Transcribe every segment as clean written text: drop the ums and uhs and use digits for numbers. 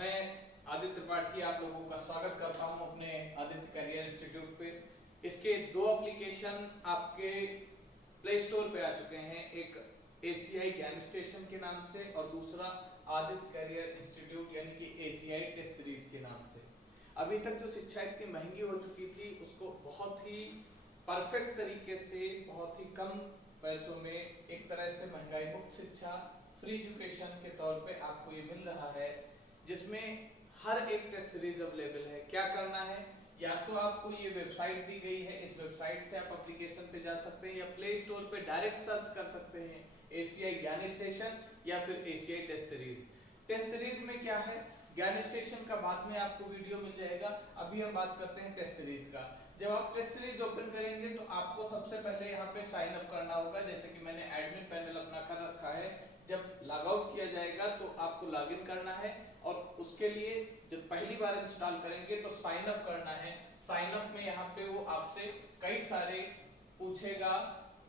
मैं आदित्य त्रिपाठी आप लोगों का स्वागत करता हूं अपने आदित्य करियर इंस्टीट्यूट पे। इसके दो एप्लीकेशन आपके प्ले स्टोर पे आ चुके हैं, एक एसीआई ज्ञान स्टेशन के नाम से और दूसरा आदित्य करियर इंस्टीट्यूट यानी कि एसीआई टेस्ट सीरीज के नाम से। अभी तक जो शिक्षा इतनी महंगी हो चुकी थी उसको बहुत ही परफेक्ट तरीके से बहुत ही कम पैसों में एक तरह से महंगाई मुक्त शिक्षा फ्री एजुकेशन के तौर पे आपको ये मिल रहा है, जिसमें हर एक टेस्ट सीरीज अवेलेबल है। क्या करना है, या तो आपको ये वेबसाइट दी गई है, इस वेबसाइट से आप एप्लीकेशन पे जा सकते हैं या प्ले स्टोर पे डायरेक्ट सर्च कर सकते हैं एसीआई ज्ञान स्टेशन या फिर ACI test series. Test series में क्या है, ज्ञान स्टेशन का बाद में आपको वीडियो मिल जाएगा। अभी हम बात करते हैं टेस्ट सीरीज का। जब आप टेस्ट सीरीज ओपन करेंगे तो आपको सबसे पहले यहाँ पे साइन अप करना होगा, जैसे कि मैंने एडमिन पैनल अपना कर रखा है। जब लॉग आउट किया जाएगा तो आपको लॉगिन करना है और उसके लिए जब पहली बार इंस्टॉल करेंगे तो साइन अप करना है। साइन अप में यहाँ पे वो आपसे कई सारे पूछेगा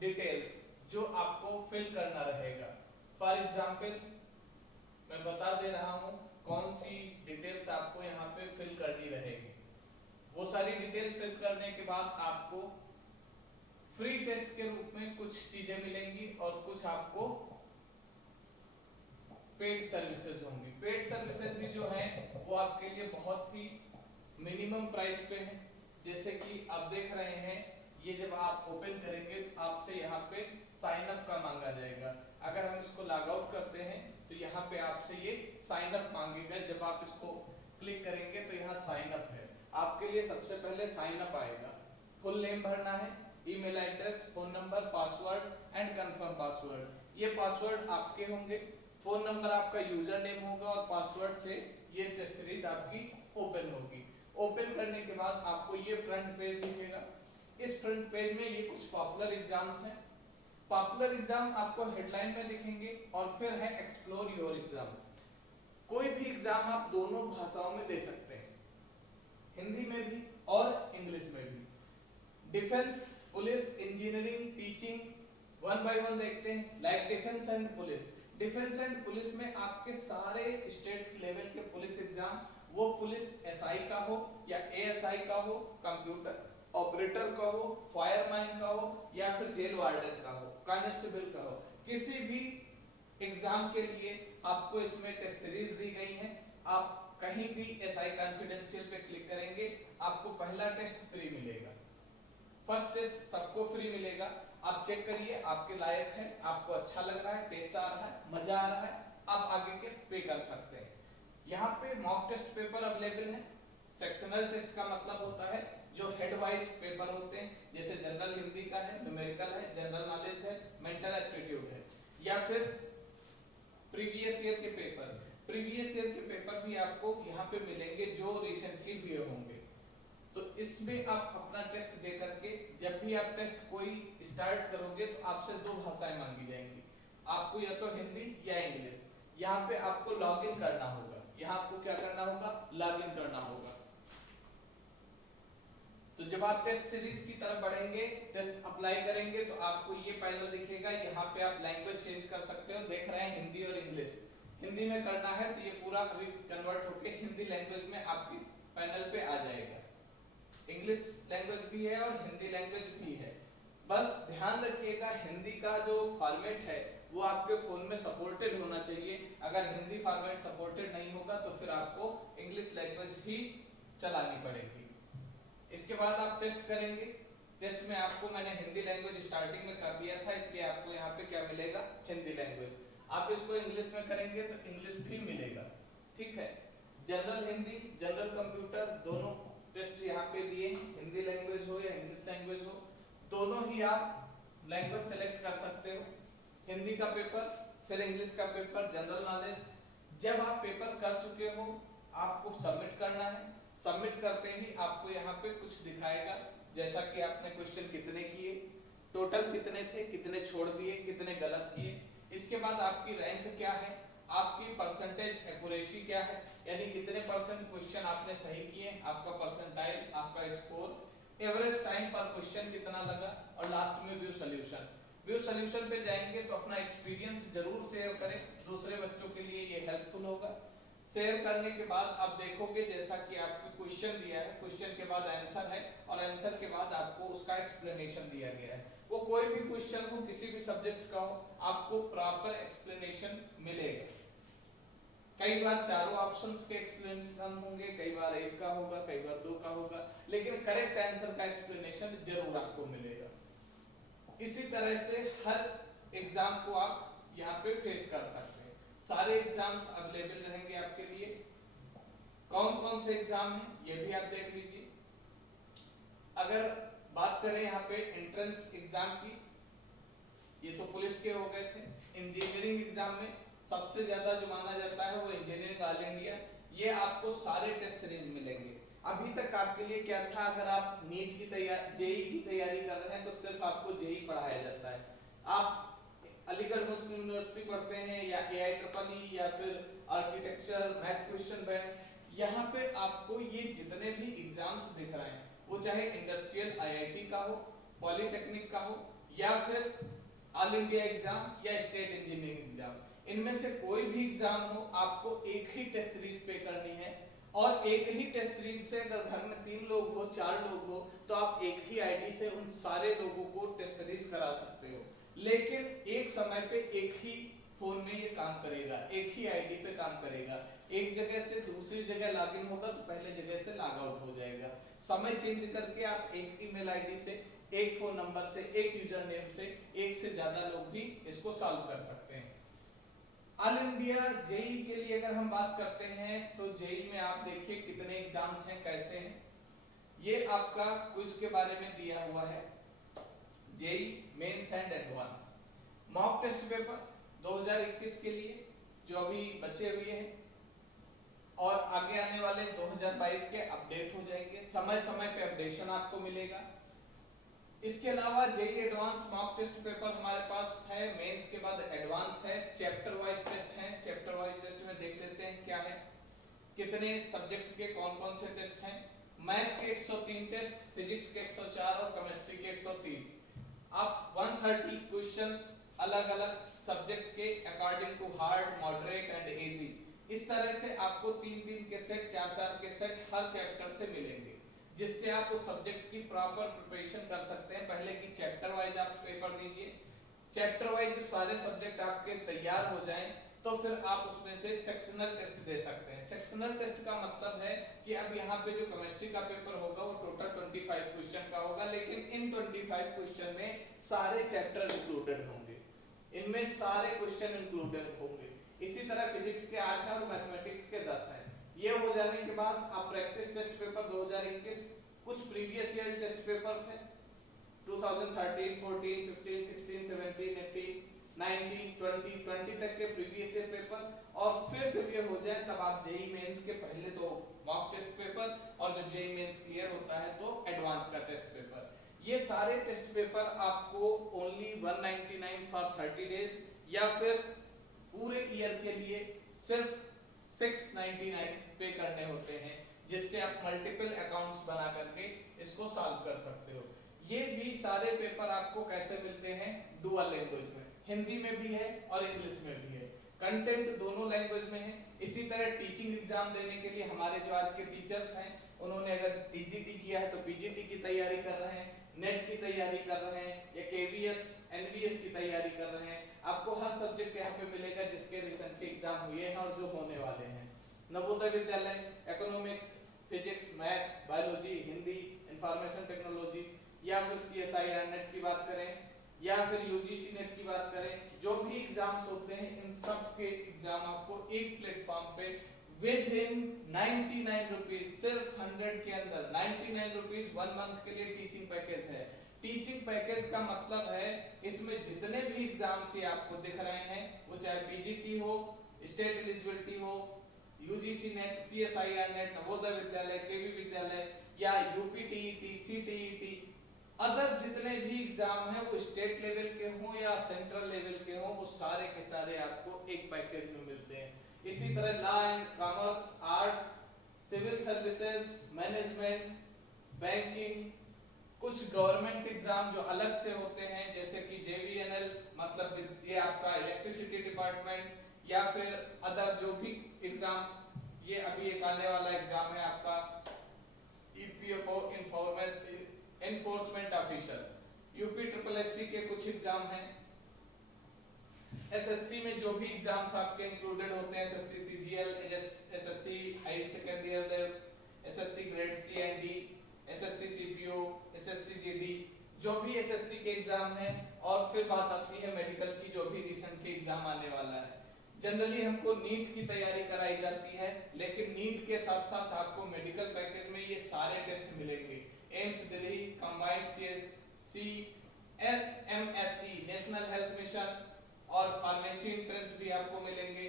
डिटेल्स जो आपको फिल करना रहेगा। फॉर एग्जाम्पल मैं बता दे रहा हूँ कौन सी डिटेल्स आपको यहाँ पे फिल करनी रहेगी। वो सारी डिटेल फिल करने के बाद आपको फ्री टेस्ट के रूप में कुछ चीजें मिलेंगी और कुछ आपको पेड सर्विसेज होंगी। पेड सर्विसेज भी जो है वो आपके लिए बहुत ही मिनिमम प्राइस पे है। जैसे कि आप देख रहे हैं, ये जब आप ओपन करेंगे तो आपसे यहाँ पे साइन अप का मांगा जाएगा। अगर हम इसको लॉग आउट करते हैं तो यहाँ पे आपसे ये साइन अप मांगेगा। जब आप इसको क्लिक करेंगे तो यहाँ साइन अप है। आपके लिए सबसे पहले साइन अप आएगा। फुल नेम भरना है, email address, phone number, password and confirm password. ये पासवर्ड आपके होंगे। फोन नंबर आपका यूजर नेम होगा और पासवर्ड से ये टेस्ट सीरीज आपकी ओपन होगी। ओपन करने के बाद आपको ये फ्रंट पेज दिखेगा। इस फ्रंट पेज में ये कुछ पॉपुलर एग्जाम्स हैं। पॉपुलर एग्जाम आपको हेडलाइन में दिखेंगे और फिर है एक्सप्लोर योर एग्जाम। कोई भी एग्जाम आप दोनों भाषाओं में दे सकते हैं, हिंदी में भी और इंग्लिश में भी। Defence, police, engineering, teaching, one by one देखते हैं। Like defence and police. Defence and police में आपके सारे स्टेट लेवल के पुलिस एग्जाम, वो पुलिस एसआई का हो या एएसआई का हो, कंप्यूटर ऑपरेटर का हो, फायरमैन का हो या फिर जेल वार्डन का हो, कांस्टेबल का हो, किसी भी एग्जाम के लिए आपको इसमें टेस्ट सीरीज दी गई है। आप कहीं भी एसआई कॉन्फिडेंशियल पे क्लिक करेंगे, आपको पहला टेस्ट फ्री मिलेगा। फर्स्ट टेस्ट सबको फ्री मिलेगा। आप चेक करिए आपके लायक है, आपको अच्छा लग रहा है, टेस्ट आ रहा है, मजा आ रहा है, आप आगे के पे कर सकते हैं। यहाँ पे मॉक टेस्ट पेपर अवेलेबल है। सेक्शनल टेस्ट का मतलब होता है जो हेड वाइज पेपर होते हैं, जैसे जनरल हिंदी का है, न्यूमेरिकल है, जनरल नॉलेज है, मेंटल एप्टीट्यूड है, या फिर प्रीवियस ईयर के पेपर। प्रीवियस ईयर के पेपर भी आपको यहाँ पे मिलेंगे जो रिसेंटली हुए होंगे। तो इसमें आप अपना टेस्ट दे करके जब भी आप टेस्ट कोई स्टार्ट करोगे तो आपसे दो भाषाएं मांगी जाएंगी, आपको या तो हिंदी या इंग्लिश। यहाँ पे आपको लॉगिन करना होगा। यहाँ आपको क्या करना होगा, लॉगिन करना होगा। तो जब आप टेस्ट सीरीज की तरफ बढ़ेंगे, टेस्ट अप्लाई करेंगे तो आपको ये पैनल दिखेगा। यहाँ पे आप लैंग्वेज चेंज कर सकते हो। देख रहे हैं हिंदी और इंग्लिश। हिंदी में करना है तो ये पूरा अभी कन्वर्ट होके हिंदी लैंग्वेज में आपके पैनल पे आ जाएगा। इंग्लिश लैंग्वेज भी है और हिंदी लैंग्वेज भी है। बस ध्यान रखिएगा हिंदी का जो फॉर्मेट है वो आपके फोन में सपोर्टेड होना चाहिए। अगर हिंदी फॉर्मेट सपोर्टेड नहीं होगा तो फिर आपको इंग्लिश लैंग्वेज ही चलानी पड़ेगी। इसके बाद आप टेस्ट करेंगे। टेस्ट में आपको मैंने हिंदी लैंग्वेज स्टार्टिंग में कर दिया था, इसलिए आपको यहाँ पे क्या मिलेगा, हिंदी लैंग्वेज। आप इसको इंग्लिश में करेंगे तो इंग्लिश भी मिलेगा। ठीक है, जनरल हिंदी, जनरल कंप्यूटर दोनों टेस्ट यहाँ पे दिए, हिंदी लैंग्वेज हो या इंग्लिश लैंग्वेज हो, दोनों ही आप लैंग्वेज सेलेक्ट कर सकते हो। हिंदी का पेपर, फिर इंग्लिश का पेपर, जनरल नॉलेज। जब आप पेपर कर चुके हो आपको सबमिट करना है। सबमिट करते ही आपको यहाँ पे कुछ दिखाएगा, जैसा कि आपने क्वेश्चन कितने किए, टोटल कितने थे, कितने छोड़ दिए, कितने गलत किए। इसके बाद आपकी रैंक क्या है, आपकी परसेंटेज एक्यूरेसी क्या है, यानी कितने परसेंट क्वेश्चन आपने सही किए, आपका परसेंटाइल, आपका स्कोर, एवरेज टाइम पर क्वेश्चन कितना लगा, और लास्ट में व्यू सॉल्यूशन। व्यू सॉल्यूशन पे जाएंगे तो अपना एक्सपीरियंस जरूर शेयर करें, दूसरे बच्चों के लिए ये हेल्पफुल होगा। शेयर करने के बाद आप देखोगे जैसा कि आपको क्वेश्चन दिया है, क्वेश्चन के बाद आंसर है और आंसर के बाद आपको उसका एक्सप्लेनेशन दिया गया है। वो कोई भी क्वेश्चन हो, किसी भी सब्जेक्ट का हो, आपको प्रॉपर एक्सप्लेनेशन मिलेगा। कई बार चारों ऑप्शंस के एक्सप्लेनेशन होंगे, कई बार एक का होगा, कई बार दो का होगा, लेकिन करेक्ट आंसर का एक्सप्लेनेशन जरूर आपको मिलेगा। इसी तरह से हर एग्जाम को आप यहाँ पे फेस कर सकते हैं। सारे एग्जाम्स अवेलेबल रहेंगे आपके लिए। कौन कौन से एग्जाम हैं ये भी आप देख लीजिए। अगर बात करें यहाँ पे एंट्रेंस एग्जाम की, ये तो पुलिस के हो गए थे। इंजीनियरिंग एग्जाम में सबसे ज्यादा जो माना जाता है वो इंजीनियरिंग ऑल इंडिया, ये आपको सारे टेस्ट सीरीज मिलेंगे। अभी तक आपके लिए क्या था, अगर आप नीट की तैयारी, जेई की तैयारी कर रहे हैं तो सिर्फ आपको जेई पढ़ाया जाता है। आप अलीगढ़ मुस्लिम यूनिवर्सिटी पढ़ते हैं या AIEEE या फिर आर्किटेक्चर, मैथ क्वेश्चन बैंक, यहाँ पे आपको ये जितने भी एग्जाम्स दिख रहे हैं वो चाहे इंडस्ट्रियल IIT का हो, पॉलिटेक्निक का हो या फिर ऑल इंडिया एग्जाम या स्टेट इंजीनियरिंग एग्जाम, इनमें से कोई भी एग्जाम हो आपको एक ही टेस्ट सीरीज पे करनी है। और एक ही टेस्ट सीरीज से अगर घर में 3 लोग हो, 4 लोग हो, तो आप एक ही आईडी से उन सारे लोगों को टेस्ट सीरीज करा सकते हो। लेकिन एक समय पे एक ही फोन में ये काम करेगा, एक ही आईडी पे काम करेगा। एक जगह से दूसरी जगह लॉगिन होगा तो पहले जगह से लॉग आउट हो जाएगा। समय चेंज करके आप एक ईमेल आईडी से, एक फोन नंबर से, एक यूजर नेम से एक से ज्यादा लोग भी इसको सॉल्व कर सकते हैं। ऑल इंडिया जेई के लिए अगर हम बात करते हैं तो जेई में आप देखिए कितने एग्जाम्स हैं, कैसे हैं। ये आपका क्विज के बारे में दिया हुआ है। JEE mains and advance mock test paper 2021 के लिए जो अभी बचे हुए हैं और आगे आने वाले 2022 के अपडेट हो जाएंगे। समय समय पे अपडेशन आपको मिलेगा। इसके अलावा JEE advance mock test paper हमारे पास है, मेंस के बाद एडवांस है, चैप्टर वाइज टेस्ट हैं। चैप्टर वाइज टेस्ट में देख लेते हैं क्या है, कितने सब्जेक्ट के कौन कौन से टेस्ट हैं। मैथ के 103 टेस्ट, फिजिक्स के 104 और केमिस्ट्री के 130। आप 130 क्वेश्चंस अलग अलग सब्जेक्ट के according to hard, moderate and easy, इस तरह से आपको 3-3 के सेट, 4-4 के सेट हर चैप्टर से मिलेंगे, जिससे आप उस सब्जेक्ट की प्रॉपर प्रिपरेशन कर सकते हैं। पहले की चैप्टर वाइज आप पेपर दीजिए। चैप्टर वाइज जब सारे सब्जेक्ट आपके तैयार हो जाएं तो फिर आप उसमें से सेक्शनल टेस्ट दे सकते हैं। सेक्शनल टेस्ट का मतलब है कि अब यहाँ पे जो केमिस्ट्री का पेपर होगा वो टोटल 25 क्वेश्चन का होगा, लेकिन इन 25 क्वेश्चन में सारे चैप्टर इंक्लूडेड होंगे, इनमें सारे क्वेश्चन इंक्लूडेड होंगे। इसी तरह फिजिक्स के 8 और मैथमेटिक्स के 10 हैं। ये हो जाने के बाद आप प्रैक्टिस टेस्ट पेपर 2021, कुछ प्रीवियस ईयर टेस्ट पेपर्स हैं 2013, 14, 15, 16, 17, 18, 19, 20 तक के प्रीवियस ईयर पेपर। और फिर जब ये हो जाए तब आप जेई मेंस के पहले तो मॉक टेस्ट पेपर और जब जेई मेंस क्लियर होता है तो एडवांस का टेस्ट पेपर। ये सारे टेस्ट पेपर आपको ओनली 199 फॉर 30 डेज या फिर पूरे ईयर के लिए सिर्फ 699 पे करने होते हैं, जिससे आप मल्टीपल अकाउंट्स बना करके इसको सॉल्व कर सकते हो। ये भी सारे पेपर आपको कैसे मिलते हैं, डुअल लैंग्वेज में, हिंदी में भी है और इंग्लिश में भी है। कंटेंट दोनों लैंग्वेज में है। इसी तरह टीचिंग एग्जाम देने के लिए हमारे जो आज के टीचर्स हैं उन्होंने अगर टीजीटी किया है तो पीजीटी की तैयारी कर रहे हैं, नेट की तैयारी कर रहे हैं या केवीएस, एनवीएस की तैयारी कर रहे हैं, आपको हर सब्जेक्ट यहाँ पे मिलेगा जिसके रिसेंटली एग्जाम हुए हैं और जो होने वाले हैं। Navodaya Vidyalaya economics, physics, math, biology, Hindi, information technology या फिर CSIR नेट की बात करें या फिर UGC नेट की बात करें, जो भी एग्जाम्स होते हैं इन सब के एग्जाम आपको एक प्लेटफॉर्म पे विद इन 99 रुपीज, सिर्फ 100 के अंदर 99 रुपीज 1 मंथ के लिए टीचिंग पैकेज है। टीचिंग पैकेज का मतलब है इसमें जितने भी एग्जाम्स ये आपको दिख रहे हैं, वो चाहे पीजीटी हो, स्टेट एलिजिबिलिटी हो, UGC net, CSIR net, Navodaya Vidyalaya, केवी विद्यालय या UPTET, CTET, अदर जितने भी एग्जाम हैं वो स्टेट लेवल के हों या सेंट्रल लेवल के हों, वो सारे के सारे आपको एक पैकेज में मिलते हैं। इसी तरह law and commerce, arts, civil services, management, banking, कुछ गवर्नमेंट एग्जाम जो अलग से होते हैं जैसे कि JVNL, मतलब ये आपका इलेक्ट्रिसिटी डिपार्टमेंट, या फिर अदर जो भी एग्जाम ये अभी एक आने वाला एग्जाम है आपका EPFO enforcement officer, UP triple SC के कुछ एग्जाम हैं। एसएससी में जो भी एग्जाम्स आपके इंक्लूडेड होते हैं, SSC CGL, SSC high secondary level, SSC grade C and D, SSC CPO, SSC GD, जो भी एसएससी के एग्जाम हैं। और फिर बात आती है मेडिकल की, जो भी रिसेंटली एग्जाम आने वाला है। जनरली हमको नीट की तैयारी कराई जाती है, लेकिन नीट के साथ साथ आपको मेडिकल पैकेज में ये सारे टेस्ट मिलेंगे। AIIMS Delhi, combined CMSE national health mission और फार्मेसी एंट्रेंस भी आपको मिलेंगे।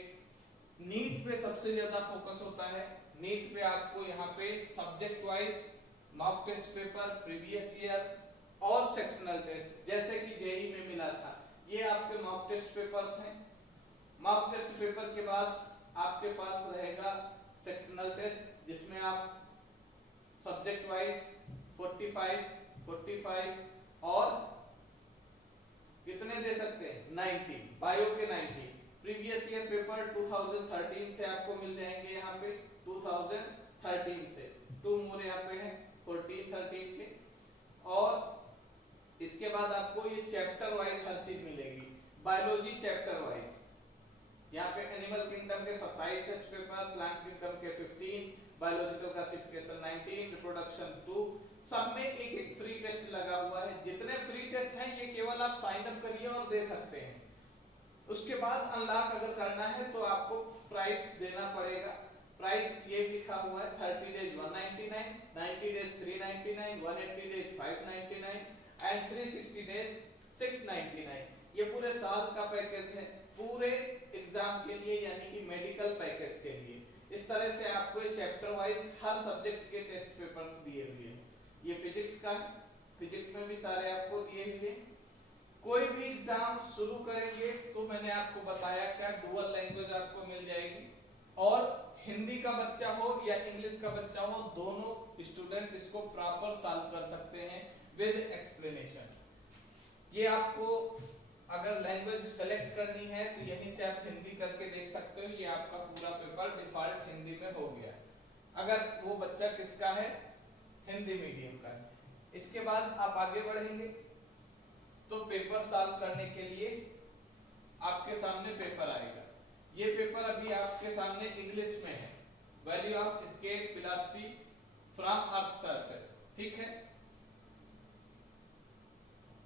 नीट पे सबसे ज्यादा फोकस होता है। नीट पे आपको यहाँ पे subject wise mock test paper, previous year और सेक्शनल टेस्ट, जैसे कि जेईई में मिला था। ये आपके मॉक टेस्ट पेपर्स हैं। मॉक टेस्ट पेपर के बाद आपके पास रहेगा सेक्शनल टेस्ट, जिसमें आप सब्जेक्ट वाइज 45 और कितने दे सकते हैं 90, बायो के 90। प्रीवियस ईयर पेपर 2013 से आपको मिल जाएंगे यहाँ पे, 2013 से 2 मोर यहाँ पे है 13 के। और इसके बाद आपको ये चैप्टर वाइज हर चीज मिलेगी। बायोलॉजी चैप्टर वाइज यहाँ पे एनिमल किंगडम के 27 टेस्ट पेपर, प्लांट किंगडम के 15, बायोलॉजिकल क्लासिफिकेशन 19, रिप्रोडक्शन 2, सब में एक एक फ्री टेस्ट लगा हुआ है। जितने फ्री टेस्ट हैं ये केवल आप साइन अप करिए और दे सकते हैं। उसके बाद अनलॉक अगर करना है तो आपको प्राइस देना पड़ेगा। प्राइस ये लिखा हुआ है 30 days 199, 90 days 399, 180 days 599 and 360 days 699। ये पूरे साल का पैकेज है, पूरे एग्जाम के लिए, यानी कि मेडिकल पैकेज के लिए। इस तरह से आपको चैप्टर वाइज हर सब्जेक्ट के टेस्ट पेपर्स दिए हुए हैं। ये फिजिक्स का, फिजिक्स में भी सारे आपको दिए हुए। कोई भी एग्जाम शुरू करेंगे तो मैंने आपको बताया क्या डुअल लैंग्वेज आपको मिल जाएगी, और हिंदी का बच्चा हो या इंग्लिश का बच्चा हो, दोनों स्टूडेंट इसको प्रॉपर सॉल्व कर सकते हैं विद एक्सप्लेनेशन। ये आपको अगर लैंग्वेज सेलेक्ट करनी है तो यहीं से आप हिंदी करके देख सकते हो। ये आपका पूरा पेपर डिफॉल्ट हिंदी में हो गया, अगर वो बच्चा किसका है, हिंदी मीडियम का है। इसके बाद आप आगे बढ़ेंगे तो पेपर सॉल्व करने के लिए आपके सामने पेपर आएगा। ये पेपर अभी आपके सामने इंग्लिश में है, value of escape velocity from earth surface, ठीक है।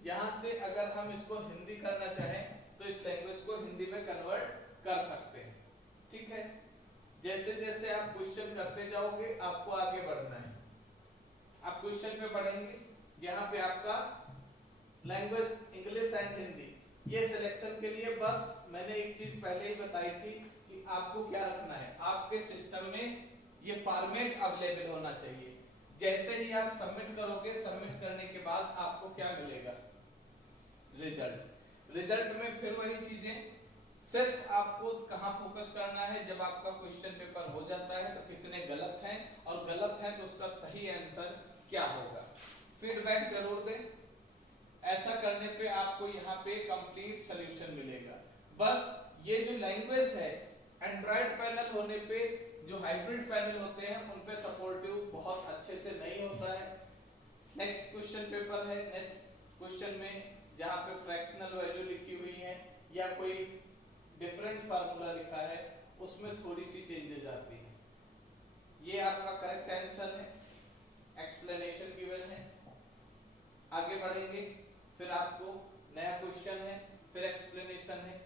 यहां से अगर हम इसको हिंदी करना चाहें तो इस लैंग्वेज को हिंदी में कन्वर्ट कर सकते हैं, ठीक है। जैसे जैसे आप क्वेश्चन करते जाओगे आपको आगे बढ़ना है। आप क्वेश्चन पे पढ़ेंगे, यहाँ पे आपका लैंग्वेज इंग्लिश एंड हिंदी। ये सिलेक्शन के लिए बस मैंने एक चीज पहले ही बताई थी कि आपको क्या रखना है, आपके सिस्टम में ये फॉर्मेट अवेलेबल होना चाहिए। जैसे ही आप सबमिट करोगे, सबमिट करने के बाद आपको क्या मिलेगा, रिजल्ट। रिजल्ट में फिर वही चीजें, सिर्फ आपको कहाँ फोकस करना है, जब आपका क्वेश्चन पेपर हो जाता है तो कितने गलत हैं, और गलत हैं तो उसका सही आंसर क्या होगा। फीडबैक जरूर दें। ऐसा करने पे आपको यहाँ पे कंप्लीट सॉल्यूशन मिलेगा। बस ये जो लैंग्वेज है, एंड्रॉइड पैनल होने पे, जो हाइब्रिड पैनल होते हैं उन पे सपोर्टिव बहुत अच्छे से नहीं होता है। नेक्स्ट क्वेश्चन पेपर है, नेक्स्ट क्वेश्चन में जहाँ पे फ्रैक्शनल वैल्यू लिखी हुई है या कोई डिफरेंट फार्मूला लिखा है, उसमें थोड़ी सी चेंजेस आती हैं। ये आपका करेक्ट आंसर है, एक्सप्लेनेशन गिवन है। आगे बढ़ेंगे, फिर आपको नया क्वेश्चन है, फिर एक्सप्लेनेशन है।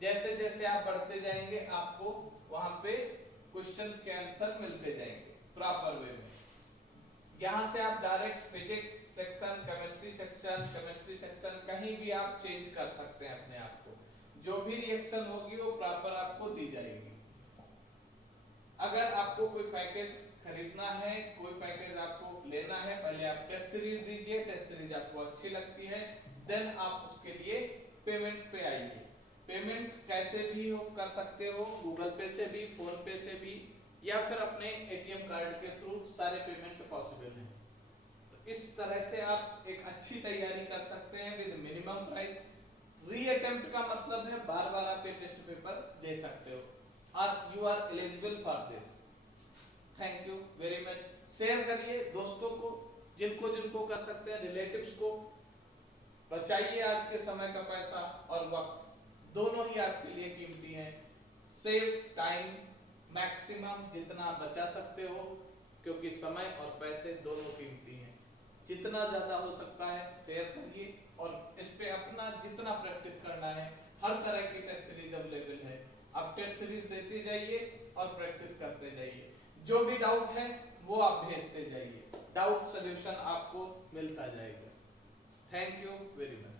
जैसे जैसे आप बढ़ते जाएंगे आपको वहां पे क्वेश्चंस के आंसर मिलते जाएंगे प्रॉपर वे में। यहाँ से आप direct physics section, chemistry section कहीं भी आप चेंज कर सकते हैं अपने आप को। जो भी रिएक्शन होगी वो प्रॉपर आपको दी जाएगी। अगर आपको कोई पैकेज खरीदना है, कोई पैकेज आपको लेना है, पहले आप टेस्ट सीरीज दीजिए। टेस्ट सीरीज आपको अच्छी लगती है, देन आप उसके लिए पेमेंट पे आइए। पेमेंट कैसे भी हो कर सकते हो, गूगल पे से भी, फोन पे से भी, या फिर अपने एटीएम कार्ड के थ्रू सारे पेमेंट पॉसिबल है। तो इस तरह से आप एक अच्छी तैयारी कर सकते हैं विद मिनिमम प्राइस। री अटेम्प्ट का मतलब है बार बार आप ये टेस्ट पेपर दे सकते हो, और you are eligible for this. Share करिए दोस्तों को, जिनको जिनको कर सकते हैं, रिलेटिव्स को। बचाइए आज के समय का पैसा और वक्त, दोनों ही आपके लिए कीमती हैं। सेव टाइम मैक्सिमम जितना बचा सकते हो, क्योंकि समय और पैसे दोनों कीमती हैं। जितना ज्यादा हो सकता है शेयर करिए और इस पे अपना जितना प्रैक्टिस करना है, हर तरह की टेस्ट सीरीज अवेलेबल है। आप टेस्ट सीरीज देते जाइए और प्रैक्टिस करते जाइए। जो भी डाउट है वो आप भेजते जाइए, डाउट सोल्यूशन आपको मिलता जाएगा। Thank you very much.